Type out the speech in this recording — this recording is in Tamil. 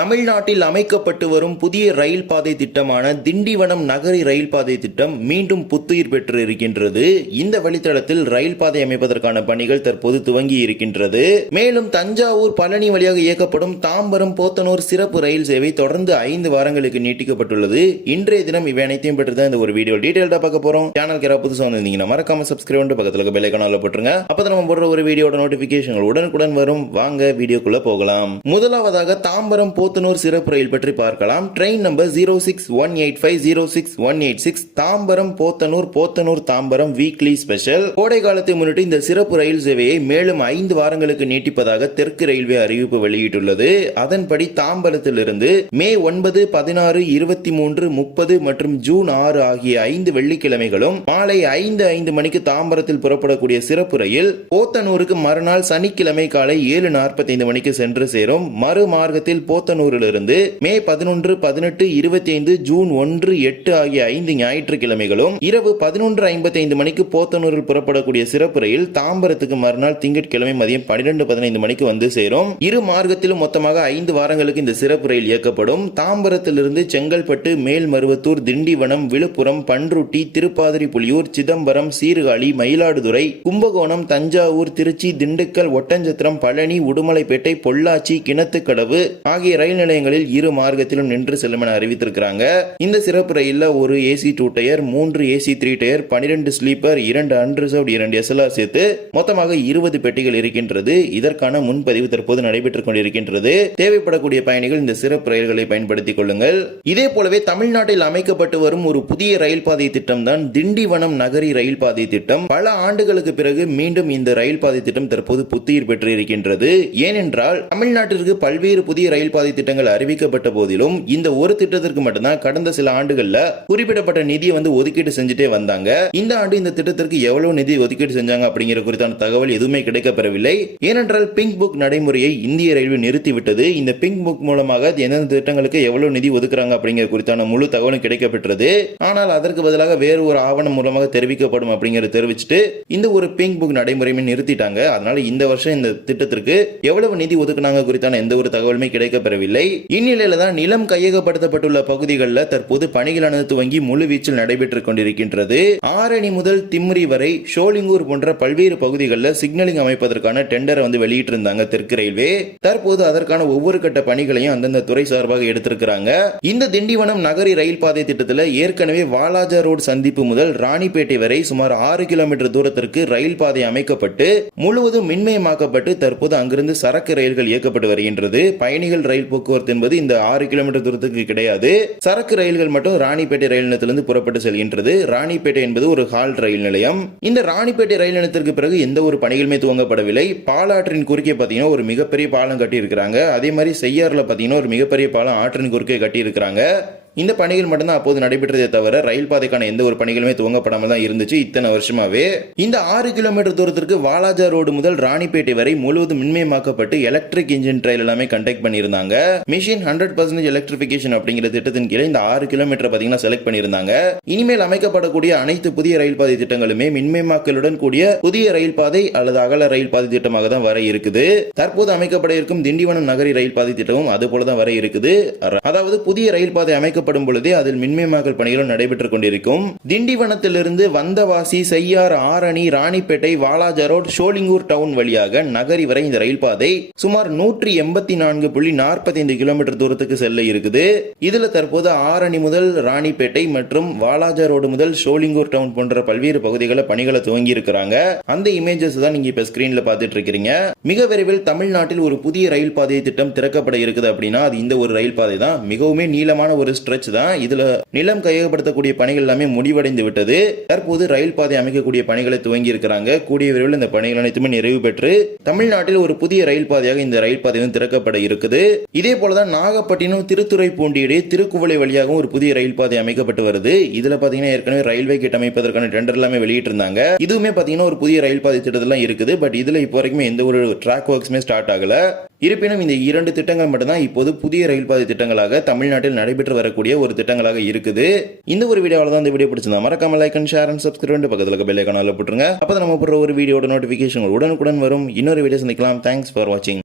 தமிழ்நாட்டில் அமைக்கப்பட்டு வரும் புதிய ரயில் பாதை திட்டமான திண்டிவனம் நகரி ரயில் பாதை திட்டம் மீண்டும் புத்துயிர் பெற்று இருக்கின்றது. இந்த வழித்தடத்தில் ரயில் பாதை அமைப்பதற்கான பணிகள் தற்போது துவங்கி இருக்கின்றது. மேலும் தஞ்சாவூர் பழனி வழியாக இயக்கப்படும் தாம்பரம் போத்தனூர் சிறப்பு ரயில் சேவை தொடர்ந்து ஐந்து வாரங்களுக்கு நீட்டிக்கப்பட்டுள்ளது. இன்றைய தினம் இவை அனைத்தையும் பெற்றுதான் தான் இந்த ஒரு வீடியோ டீடைல்டா பார்க்க போறோம். சேனல் கேரா புதுசாக வந்திருந்தீங்கன்னா மறக்காம சப்ஸ்கிரைப் பண்ணி பக்கத்துல பெல் ஐக்கான போட்டுருங்க. அப்பதான் நம்ம போடுற ஒரு வீடியோட நோட்டிபிகேஷன் உடனுக்குடன் வரும். வாங்க வீடியோக்குள்ள போகலாம். முதலாவதாக தாம்பரம் போத்தனூர் சிறப்பு ரயில் பற்றி பார்க்கலாம். Train number zero six one eight five zero six one eight six Tambaram Podanur Podanur Tambaram weekly special கோடை காலத்தை முன்னிட்டு இந்த சிறப்பு ரயில் சேவையை மேலும் ஐந்து வாரங்களுக்கு நீட்டிப்பதாக தெற்கு ரயில்வே அறிவிப்பு வெளியிட்டுள்ளது. அதன்படி தாம்பரத்திலிருந்து மே ஒன்பது பதினாறு இருபத்தி மூன்று முப்பது மற்றும் ஜூன் ஆறு ஆகிய ஐந்து வெள்ளிக்கிழமைகளும் மாலை ஐந்து ஐந்து மணிக்கு தாம்பரத்தில் புறப்படக்கூடிய சிறப்பு ரயில் போத்தனூருக்கு மறுநாள் சனிக்கிழமை காலை ஏழு நாற்பத்தைந்து மணிக்கு சென்று சேரும். மறு மார்க்கத்தில் போத்த போத்தனூரிலிருந்து மே பதினொன்று பதினெட்டு இருபத்தி ஐந்து ஜூன் ஒன்று எட்டு ஆகிய ஐந்து ஞாயிற்றுக்கிழமைகளும் இரவு பதினொன்று ஐம்பத்தி ஐந்து மணிக்கு போத்தனூரில் புறப்படக்கூடிய சிறப்பு ரயில் தாம்பரத்துக்கு மறுநாள் திங்கட்கிழமை மதியம் பன்னிரெண்டு பதினைந்து மணிக்கு வந்து சேரும். இரு மார்க்கத்திலும் மொத்தமாக ஐந்து வாரங்களுக்கு இந்த சிறப்பு ரயில் இயக்கப்படும். தாம்பரத்திலிருந்து செங்கல்பட்டு மேல்மருவத்தூர் திண்டிவனம் விழுப்புரம் பன்ருட்டி திருப்பாதிரி புலியூர் சிதம்பரம் சீர்காழி மயிலாடுதுறை கும்பகோணம் தஞ்சாவூர் திருச்சி திண்டுக்கல் ஒட்டஞ்சத்திரம் பழனி உடுமலைப்பேட்டை பொள்ளாச்சி கிணத்துக்கடவு ஆகிய ரயில் நிலையங்களில் இரு மார்க்கத்திலும் நின்று செல்லும் என அறிவித்திருக்கிறாங்க. இந்த சிறப்பு ரயில்ல ஒரு ஏசி டூ டயர் மூன்று ஏசி த்ரீ டயர் பனிரெண்டு ஸ்லீப்பர் இரண்டு அன்ரிசர்வ்ட் இரண்டு எஸ்எல்ஆர் சேர்த்து மொத்தமாக இருபது பெட்டிகள் இருக்கின்றது. இதற்கான முன்பதிவு தற்போது நடைபெற்றுக் கொண்டிருக்கின்றது. தேவைப்படக்கூடிய பயணிகள் இந்த சிறப்பு ரயில்களை பயன்படுத்திக் கொள்ளுங்கள். இதே போலவே தமிழ்நாட்டில் அமைக்கப்பட்டு வரும் ஒரு புதிய ரயில் பாதை திட்டம் தான் திண்டிவனம் நகரி ரயில் பாதை திட்டம். பல ஆண்டுகளுக்கு பிறகு மீண்டும் இந்த ரயில் பாதை திட்டம் தற்போது புத்துயிர் பெற்று இருக்கின்றது ஏனென்றால் தமிழ்நாட்டிற்கு பல்வேறு புதிய ரயில் பாதை திட்டங்கள் அறிவிக்கப்பட்ட போதிலும் இந்த ஒரு திட்டத்திற்கு மட்டும்தான் கடந்த சில ஆண்டுகள்ல குறிப்பிடப்பட்ட நிதியை வந்து ஒதுக்கீடு செஞ்சுட்டே வந்தாங்க. இந்த ஆண்டு இந்த திட்டத்திற்கு எவ்வளவு நிதி ஒதுக்கீடு செஞ்சாங்க அப்படிங்கிற குறித்தான தகவல் எதுவுமே கிடைக்கப்பெறவில்லை. ஏனென்றால் பிங்க் புக் நடைமுறையை இந்திய ரயில்வே நிறுத்திவிட்டது. இந்த பிங்க் புக் மூலமாக எந்தெந்த திட்டங்களுக்கு எவ்வளவு நிதி ஒதுக்குறாங்க அப்படிங்கிற குறித்தான முழு தகவலும் கிடைக்கப்பெற்றது. ஆனால் அதற்கு பதிலாக வேறு ஒரு ஆவணம் மூலமாக தெரிவிக்கப்படும் அப்படிங்கறத தெரிவிச்சுட்டு இந்த ஒரு பிங்க் புக் நடைமுறையுமே நிறுத்திட்டாங்க. அதனால இந்த வருஷம் இந்த திட்டத்திற்கு எவ்வளவு நிதி ஒதுக்குனாங்க குறித்தான எந்த ஒரு தகவலுமே கிடைக்கப்பெறவில்லை. முடியவில்லை இந்நிலையில தான் நிலம் கையகப்படுத்தப்பட்டுள்ள பகுதிகளில் தற்போது பணிகளானது துவங்கி முழுவீச்சில் நடைபெற்றுக் கொண்டிருக்கின்றது. ஆரணி முதல் திம்ரி வரை ஷோலிங்கூர் போன்ற பல்வேறு பகுதிகளில் சிக்னலிங் அமைப்பதற்கான டெண்டரை வந்து வெளியிட்டிருந்தாங்க தெற்கு ரயில்வே. தற்போது அதற்கான ஒவ்வொரு கட்ட பணிகளையும் அந்தந்த துறை சார்பாக எடுத்திருக்கிறாங்க. இந்த திண்டிவனம் நகரி ரயில் பாதை திட்டத்தில் ஏற்கனவே வாலாஜா ரோடு சந்திப்பு முதல் ராணிப்பேட்டை வரை சுமார் ஆறு கிலோமீட்டர் தூரத்திற்கு ரயில் பாதை அமைக்கப்பட்டு முழுவதும் மின்மயமாக்கப்பட்டு தற்போது அங்கிருந்து சரக்கு ரயில்கள் இயக்கப்பட்டு வருகின்றது. பயணிகள் ரயில் போக்குவரத்து என்பது இந்த ஆறு கிலோமீட்டர் தூரத்துக்கு கிடையாது. சரக்கு ரயில்கள் மட்டும் ராணிப்பேட்டை ரயில் நிலையத்திலிருந்து புறப்பட்டு செல்கின்றது. ராணிப்பேட்டை என்பது ஒரு ஹால் ரயில் நிலையம். இந்த ராணிப்பேட்டை ரயில் நிலையத்திற்கு பிறகு எந்த ஒரு பணிகளுமே துவங்கப்படவில்லை. பாலாற்றின் குறுக்கே பார்த்தீங்கன்னா ஒரு மிகப்பெரிய பாலம் கட்டியிருக்கிறாங்க. அதே மாதிரி செய்யாறுல பார்த்தீங்கன்னா ஒரு மிகப்பெரிய பாலம் ஆற்றின் குறுக்கே கட்டியிருக்கிறாங்க. இந்த பணிகள் மட்டும்தான் அப்போது நடைபெற்றதே தவிர ரயில் பாதைக்கான எந்த ஒரு பணிகளுமே துவங்கப்படாமல் தான் இருந்துச்சு இத்தனை வருஷமாவே. இந்த ஆறு கிலோமீட்டர் தூரத்திற்கு வாலாஜா ரோடு முதல் ராணிப்பேட்டை வரை முழுவதும் மின்மயமாக்கப்பட்டு எலக்ட்ரிக் இன்ஜின் ட்ரெயில் எல்லாமே கண்டக்ட் பண்ணியிருந்தாங்க. மிஷின் ஹண்ட்ரட் பர்சன்டேஜ் எலக்ட்ரிபிகேஷன் அப்படிங்கிற திட்டத்தின் கீழே இந்த ஆறு கிலோமீட்டர் பார்த்தீங்கன்னா செலக்ட் பண்ணியிருந்தாங்க. இனிமேல் அமைக்கப்படக்கூடிய அனைத்து புதிய ரயில் பாதை திட்டங்களுமே மின்மயமாக்கலுடன் கூடிய புதிய ரயில் பாதை அல்லது அகல ரயில் பாதை திட்டமாக தான் வர இருக்குது. தற்போது அமைக்கப்பட இருக்கும் திண்டிவனம் நகரி ரயில் பாதை திட்டமும் அது போல தான் வர இருக்குது. அதாவது புதிய ரயில் பாதை அமைக்க அமைக்கப்படும் பொழுதே அதில் மின்மயமாக்கல் பணிகளும் நடைபெற்றுக் கொண்டிருக்கும். திண்டிவனத்திலிருந்து வந்தவாசி செய்யார் ஆரணி ராணிப்பேட்டை வாலாஜா ரோட் ஷோலிங்கூர் டவுன் வழியாக நகரி வரை இந்த ரயில் பாதை சுமார் நூற்றி எண்பத்தி நான்கு புள்ளி நாற்பத்தைந்து கிலோமீட்டர் தூரத்துக்கு செல்ல இருக்குது. இதுல தற்போது ஆரணி முதல் ராணிப்பேட்டை மற்றும் வாலாஜா ரோடு முதல் ஷோலிங்கூர் டவுன் போன்ற பல்வேறு பகுதிகளில் பணிகளை துவங்கி இருக்கிறாங்க. அந்த இமேஜஸ் தான் நீங்க இப்ப ஸ்கிரீன்ல பாத்துட்டு இருக்கிறீங்க. மிக விரைவில் தமிழ்நாட்டில் ஒரு புதிய ரயில் பாதை திட்டம் திறக்கப்பட இருக்குது அப்படின்னா அது இந்த ஒரு ரயில் பாதை தான். மிகவுமே நீளமான ஒரு ஸ்ட்ரெச் தான் இதுல நிலம் கையகப்படுத்தக்கூடிய பணிகள் எல்லாமே முடிவடைந்து விட்டது. தற்போது ரயில் பாதை அமைக்கக்கூடிய பணிகளை துவங்கி இருக்கிறாங்க. கூடிய விரைவில் இந்த பணிகள் அனைத்துமே நிறைவு பெற்று தமிழ்நாட்டில் ஒரு புதிய ரயில் பாதையாக இந்த ரயில் பாதை வந்து திறக்கப்பட இருக்குது. இதே போலதான் நாகப்பட்டினம் திருத்துறைப்பூண்டி இடையே திருக்குவளை வழியாகவும் ஒரு புதிய ரயில் பாதை அமைக்கப்பட்டு வருது. இதுல பாத்தீங்கன்னா ஏற்கனவே ரயில்வே கிட்ட அமைப்பதற்கான டெண்டர் எல்லாமே வெளியிட்டிருந்தாங்க. இதுவுமே பாத்தீங்கன்னா ஒரு புதிய ரயில் பாதை திட்டத்தெல்லாம் இருக்குது. பட் இதுல இப்போ வரைக்குமே எந்த ஒரு ட்ராக் ஒர்க்ஸுமே ஸ்டார்ட் ஆகல. இருப்பினும் இந்த இரண்டு திட்டங்கள் மட்டும்தான் இப்போது புதிய ரயில் பாதை திட்டங்களாக தமிழ்நாட்டில் நடைபெற்று வரக்கூடிய ஒரு திட்டங்களாக இருக்குது. இந்த ஒரு வீடியோவில் தான் இந்த வீடியோ பிடிச்சிருந்தா மறக்காம like and share and subscribe பக்கத்தில் பெல் ஐக்கான போட்டுருங்க. அப்போ நம்ம போடுற ஒரு வீடியோட நோட்டிஃபிகேஷன் உடனுக்குடன் வரும். இன்னொரு வீடியோ சந்திக்கலாம். தேங்க்ஸ் ஃபார் வாட்சிங்